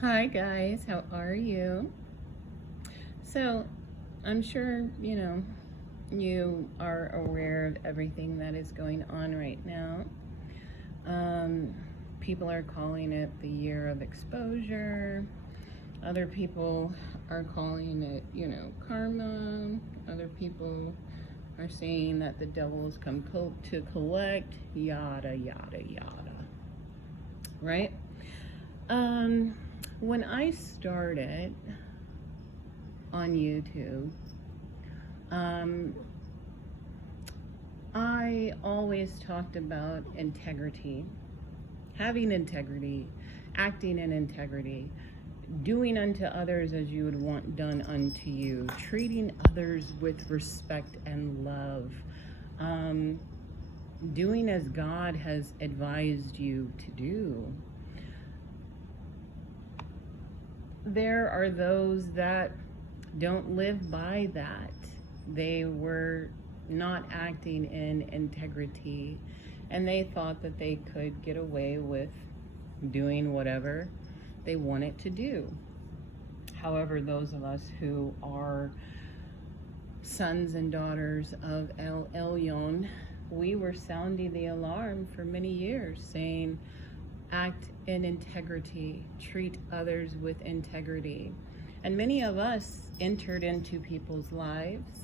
Hi guys, how are you? So, I'm sure, you are aware of everything that is going on right now. Um, People are calling it the year of exposure. Other people are calling it, karma. Other people are saying that the devil has come to collect, yada, yada, yada. Right? Um, when I started on YouTube, Um, I always talked about integrity, having integrity, acting in integrity, doing unto others as you would want done unto you, treating others with respect and love, um, doing as God has advised you to do. There are those that don't live by that. They were not acting in integrity, and they thought that they could get away with doing whatever they wanted to do. However, those of us who are sons and daughters of El Elyon, we were sounding the alarm for many years, saying, act in integrity, treat others with integrity. And many of us entered into people's lives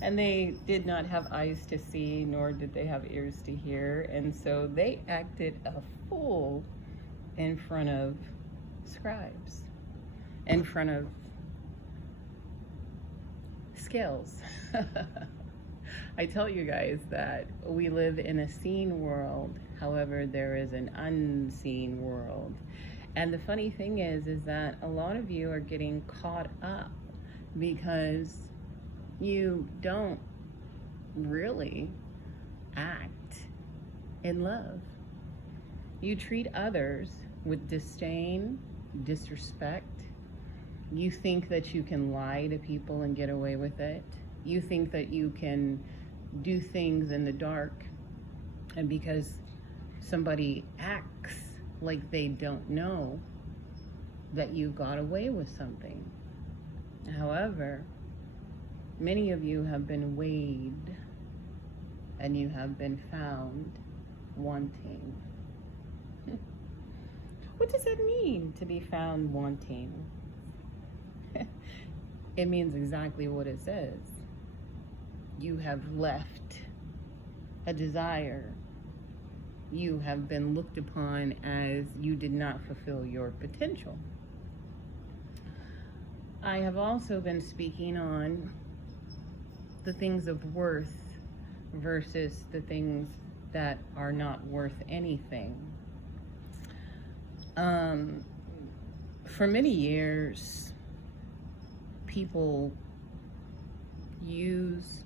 and they did not have eyes to see, nor did they have ears to hear. And so they acted a fool in front of scribes, in front of scales. I tell you guys that we live in a seen world. However, there is an unseen world. And the funny thing is that a lot of you are getting caught up because you don't really act in love. You treat others with disdain, disrespect. You think that you can lie to people and get away with it. You think that you can do things in the dark, and because somebody acts like they don't know, that you got away with something. However, many of you have been weighed and you have been found wanting. What does that mean, to be found wanting? It means exactly what it says. You have left a desire. You have been looked upon as you did not fulfill your potential. I have also been speaking on the things of worth versus the things that are not worth anything. For many years, people used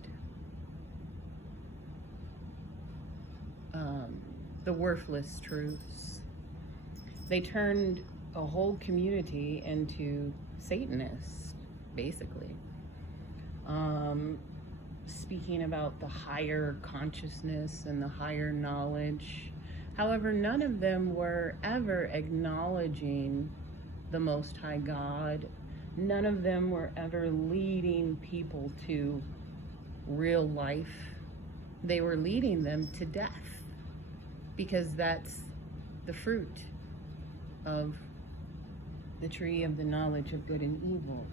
the worthless truths. They turned a whole community into Satanists, basically. Speaking about the higher consciousness and the higher knowledge. However, none of them were ever acknowledging the Most High God. None of them were ever leading people to real life. They were leading them to death, because that's the fruit of the tree of the knowledge of good and evil.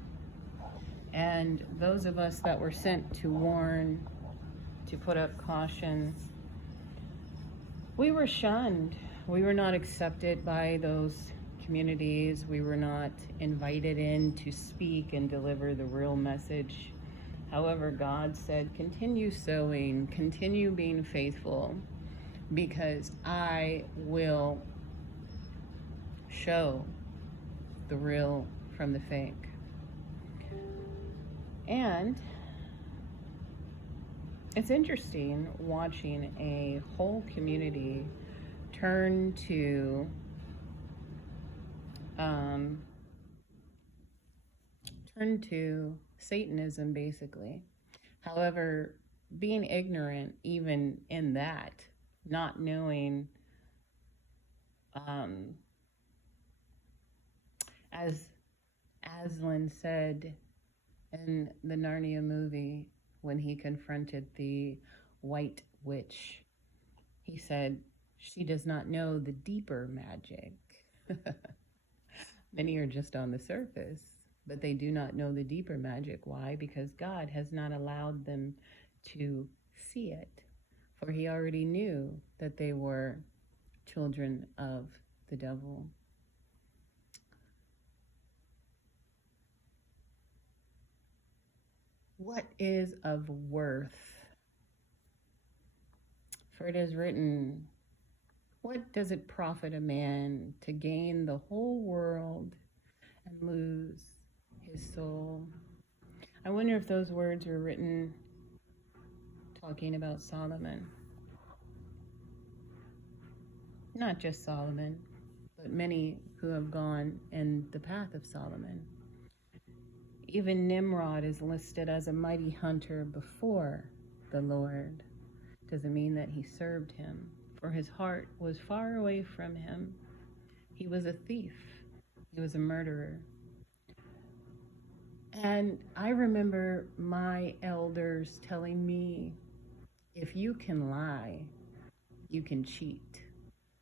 And those of us that were sent to warn, to put up caution, we were shunned. We were not accepted by those communities. We were not invited in to speak and deliver the real message. However, God said, continue sowing, continue being faithful, because I will show the real from the fake. And it's interesting watching a whole community turn to Satanism, basically. However, being ignorant even in that, not knowing As Aslan said in the Narnia movie when he confronted the White Witch, he said, "She does not know the deeper magic." Many are just on the surface, but they do not know the deeper magic. Why? Because God has not allowed them to see it. For he already knew that they were children of the devil. What is of worth? For it is written, what does it profit a man to gain the whole world and lose his soul? I wonder if those words were written talking about Solomon. Not just Solomon, but many who have gone in the path of Solomon. Even Nimrod is listed as a mighty hunter before the Lord. Doesn't mean that he served him, for his heart was far away from him. He was a thief. He was a murderer. And I remember my elders telling me, if you can lie, you can cheat.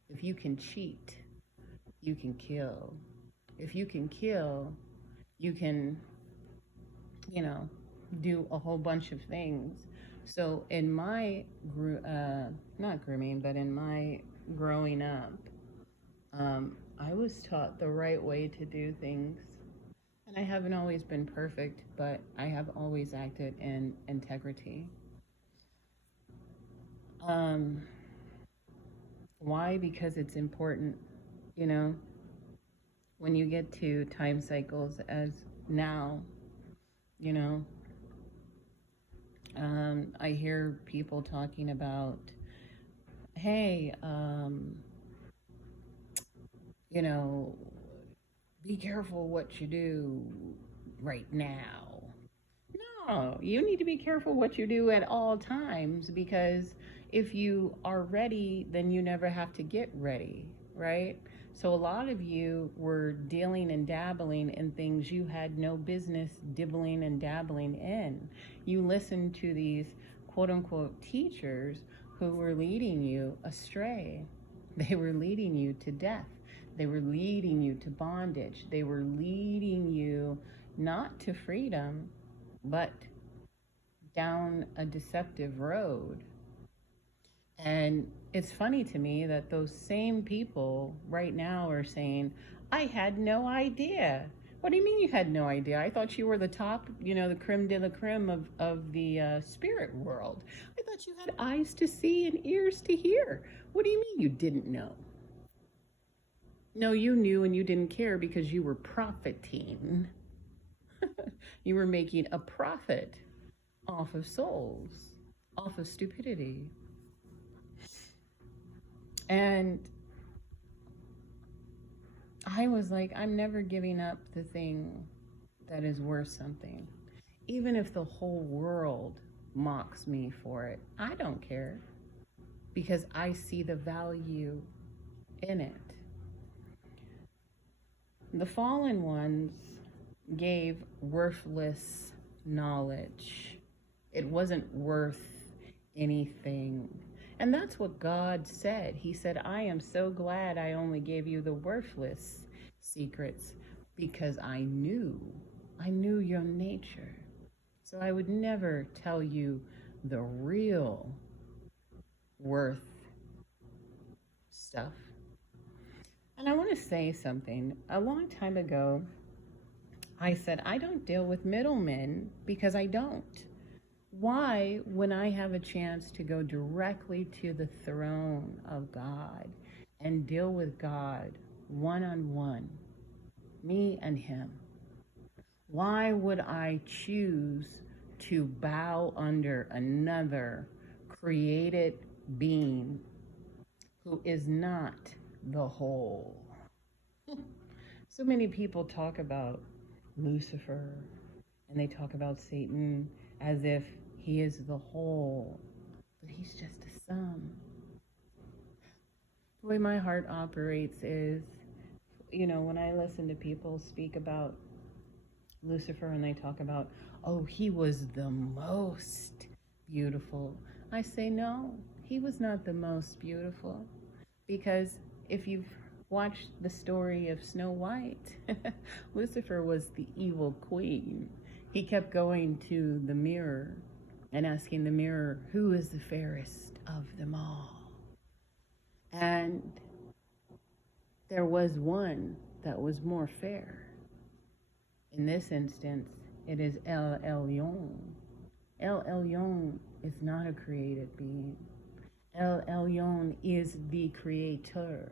If you can cheat, you can kill. If you can kill, you can, do a whole bunch of things. So in my, not grooming, but in my growing up, I was taught the right way to do things. And I haven't always been perfect, but I have always acted in integrity. Why? Because it's important, when you get to time cycles as now, I hear people talking about, hey, be careful what you do right now. No, you need to be careful what you do at all times, because if you are ready, then you never have to get ready, right? So a lot of you were dealing and dabbling in things you had no business dibbling and dabbling in. You listened to these quote unquote teachers who were leading you astray. They were leading you to death. They were leading you to bondage. They were leading you not to freedom, but down a deceptive road. And it's funny to me that those same people right now are saying, I had no idea. What do you mean you had no idea? I thought you were the top, the creme de la creme of the spirit world. I thought you had eyes to see and ears to hear. What do you mean you didn't know? No, you knew and you didn't care because you were profiting. You were making a profit off of souls, off of stupidity. And I was like, I'm never giving up the thing that is worth something. Even if the whole world mocks me for it, I don't care, because I see the value in it. The fallen ones gave worthless knowledge. It wasn't worth anything. And that's what God said. He said, I am so glad I only gave you the worthless secrets, because I knew your nature. So I would never tell you the real worth stuff. And I want to say something. A long time ago, I said, I don't deal with middlemen, because I don't. Why, when I have a chance to go directly to the throne of God and deal with God one-on-one, me and him, why would I choose to bow under another created being who is not the whole? So many people talk about Lucifer, and they talk about Satan as if he is the whole, but he's just a sum. The way my heart operates is, when I listen to people speak about Lucifer and they talk about, oh, he was the most beautiful, I say, no, he was not the most beautiful. Because if you've watched the story of Snow White, Lucifer was the evil queen. He kept going to the mirror and asking the mirror, who is the fairest of them all? And there was one that was more fair. In this instance, it is El Elyon. El Elyon is not a created being. El Elyon is the creator.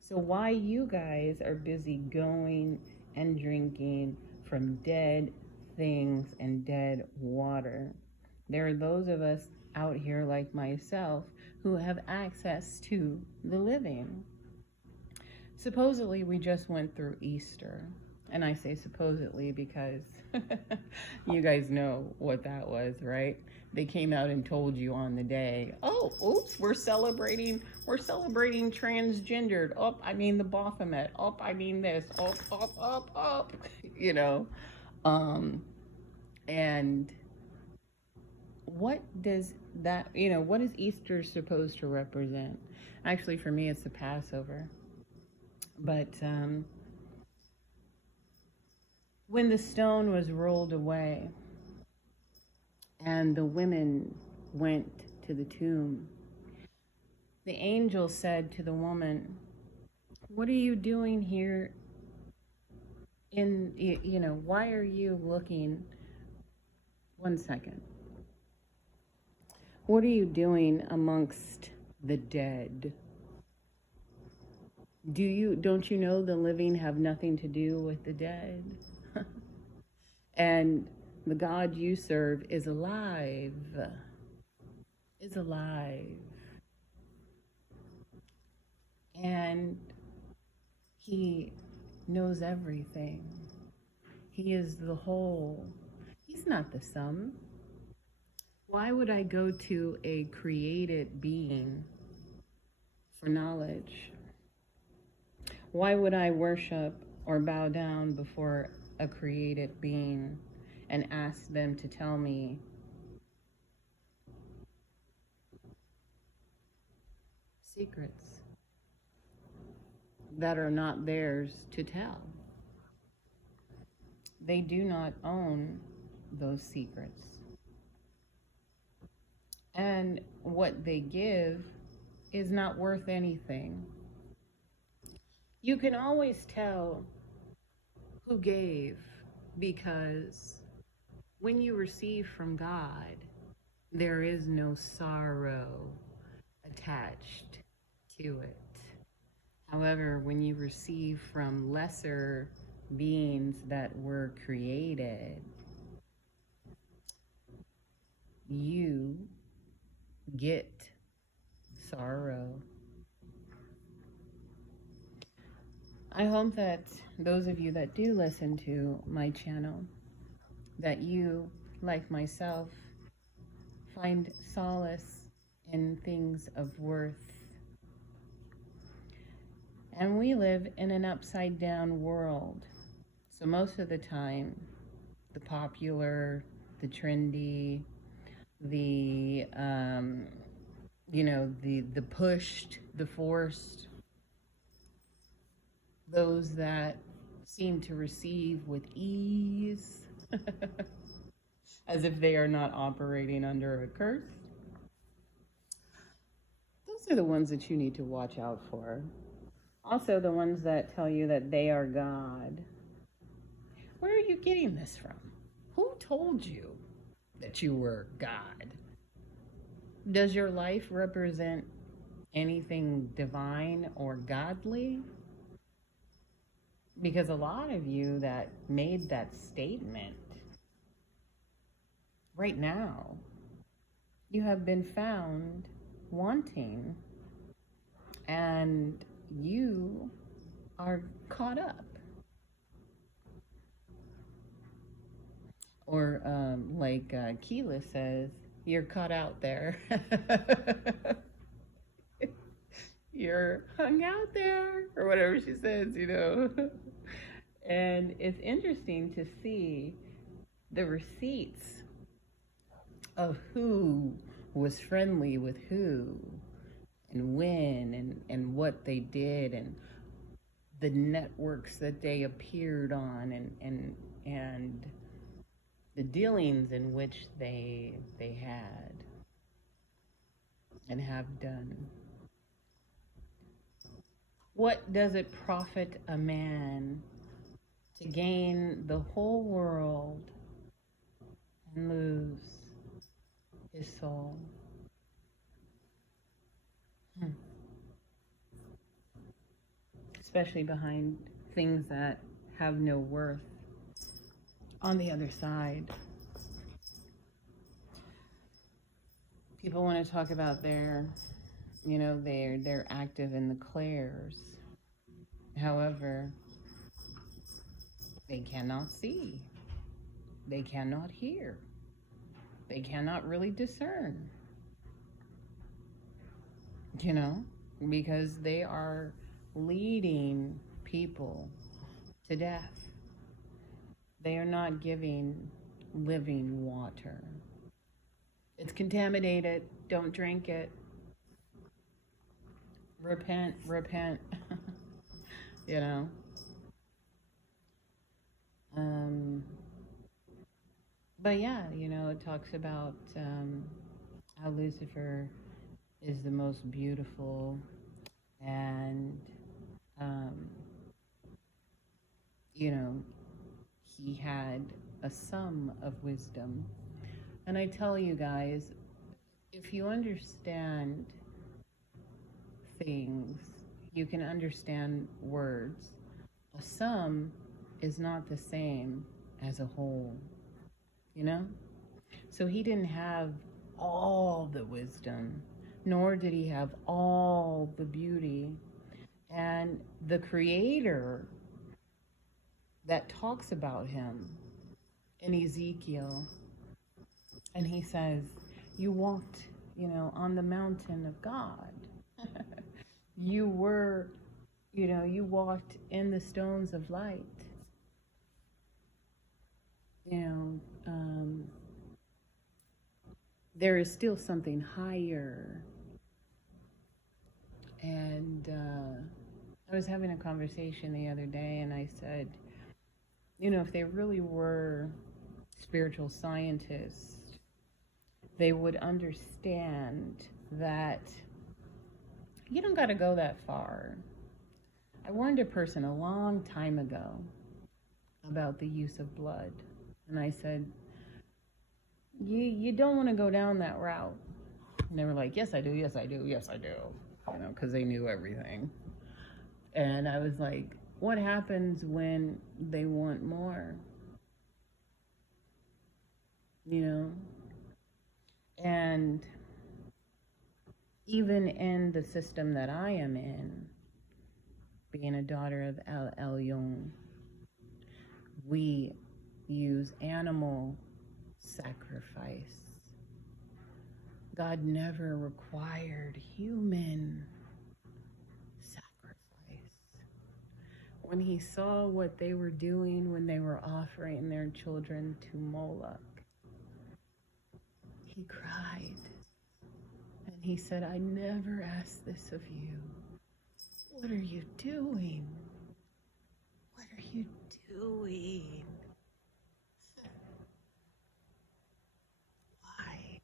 So why you guys are busy going and drinking from dead things and dead water, there are those of us out here like myself who have access to the living. Supposedly, we just went through Easter. And I say supposedly because you guys know what that was, right? They came out and told you on the day, oh, oops, we're celebrating transgendered. Oh, I mean the Baphomet. Oh, I mean this. Up. And what does that, what is Easter supposed to represent? Actually, for me, it's the Passover. But when the stone was rolled away and the women went to the tomb, the angel said to the woman, what are you doing here? Why are you looking? One second. What are you doing amongst the dead? Don't you know the living have nothing to do with the dead? And the God you serve is alive. And he knows everything. He is the whole. He's not the sum. Why would I go to a created being for knowledge? Why would I worship or bow down before a created being and ask them to tell me secrets that are not theirs to tell? They do not own those secrets. And what they give is not worth anything. You can always tell who gave, because when you receive from God, there is no sorrow attached to it. However, when you receive from lesser beings that were created, you get sorrow. I hope that those of you that do listen to my channel, that you, like myself, find solace in things of worth. And we live in an upside down world. So most of the time, the popular, the trendy, the pushed, the forced, those that seem to receive with ease, as if they are not operating under a curse. Those are the ones that you need to watch out for. Also, the ones that tell you that they are God. Where are you getting this from? Who told you that you were God? Does your life represent anything divine or godly? Because a lot of you that made that statement, right now, you have been found wanting, and you are caught up. Or like Keela says, you're caught out there. you're hung out there, or whatever she says. And it's interesting to see the receipts of who was friendly with who and when and what they did and the networks that they appeared on and the dealings in which they had and have done. What does it profit a man to gain the whole world and lose his soul? Especially behind things that have no worth on the other side. People want to talk about they're active in the clairs. However, they cannot see. They cannot hear. They cannot really discern. Because they are leading people to death. They are not giving living water. It's contaminated. Don't drink it. Repent. But yeah, it talks about how Lucifer is the most beautiful and he had a sum of wisdom. And I tell you guys, if you understand things, you can understand words. A sum is not the same as a whole, So he didn't have all the wisdom, nor did he have all the beauty. And the Creator that talks about him in Ezekiel, and he says, you walked, on the mountain of God. You were, you walked in the stones of light. There is still something higher. And I was having a conversation the other day, and I said, if they really were spiritual scientists, they would understand that you don't got to go that far. I warned a person a long time ago about the use of blood. And I said, you don't want to go down that route. And they were like, yes, I do, yes, I do, yes, I do. Because they knew everything. And I was like, what happens when they want more? And even in the system that I am in, being a daughter of El Elyon, we use animal sacrifice. God never required human sacrifice. When he saw what they were doing when they were offering their children to Moloch, he cried. And he said, I never asked this of you. What are you doing? What are you doing? Why?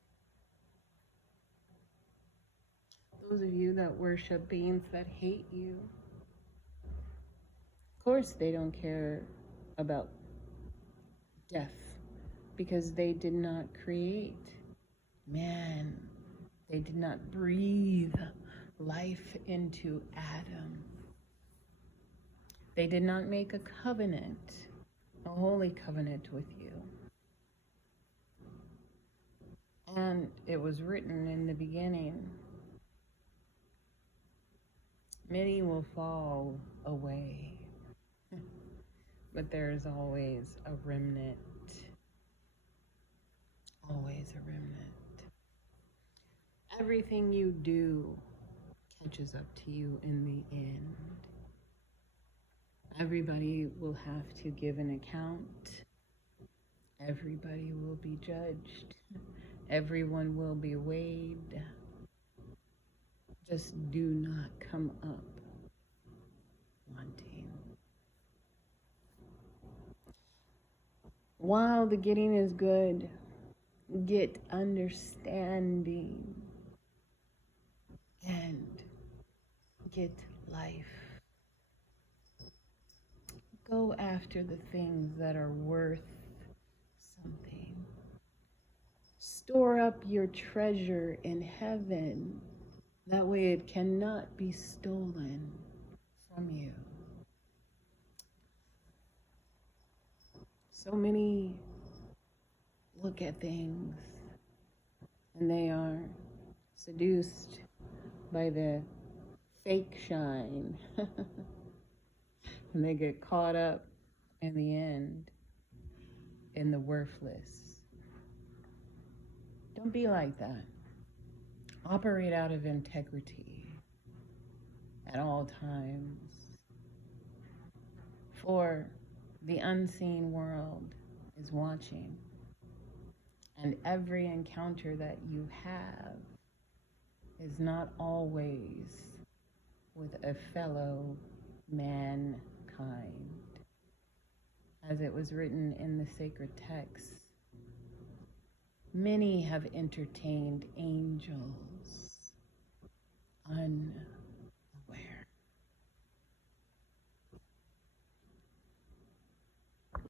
Those of you that worship beings that hate you, of course they don't care about death because they did not create man. They did not breathe life into Adam. They did not make a covenant, a holy covenant with you. And it was written in the beginning, many will fall away, but there is always a remnant. Always a remnant. Everything you do catches up to you in the end. Everybody will have to give an account. Everybody will be judged. Everyone will be weighed. Just do not come up wanting. While the getting is good, get understanding and get life. Go after the things that are worth something. Store up your treasure in heaven. That way it cannot be stolen from you. So many look at things and they are seduced by the fake shine. And they get caught up in the end in the worthless. Don't be like that. Operate out of integrity at all times. For the unseen world is watching. And every encounter that you have is not always with a fellow mankind. As it was written in the sacred texts, many have entertained angels, unbelievers.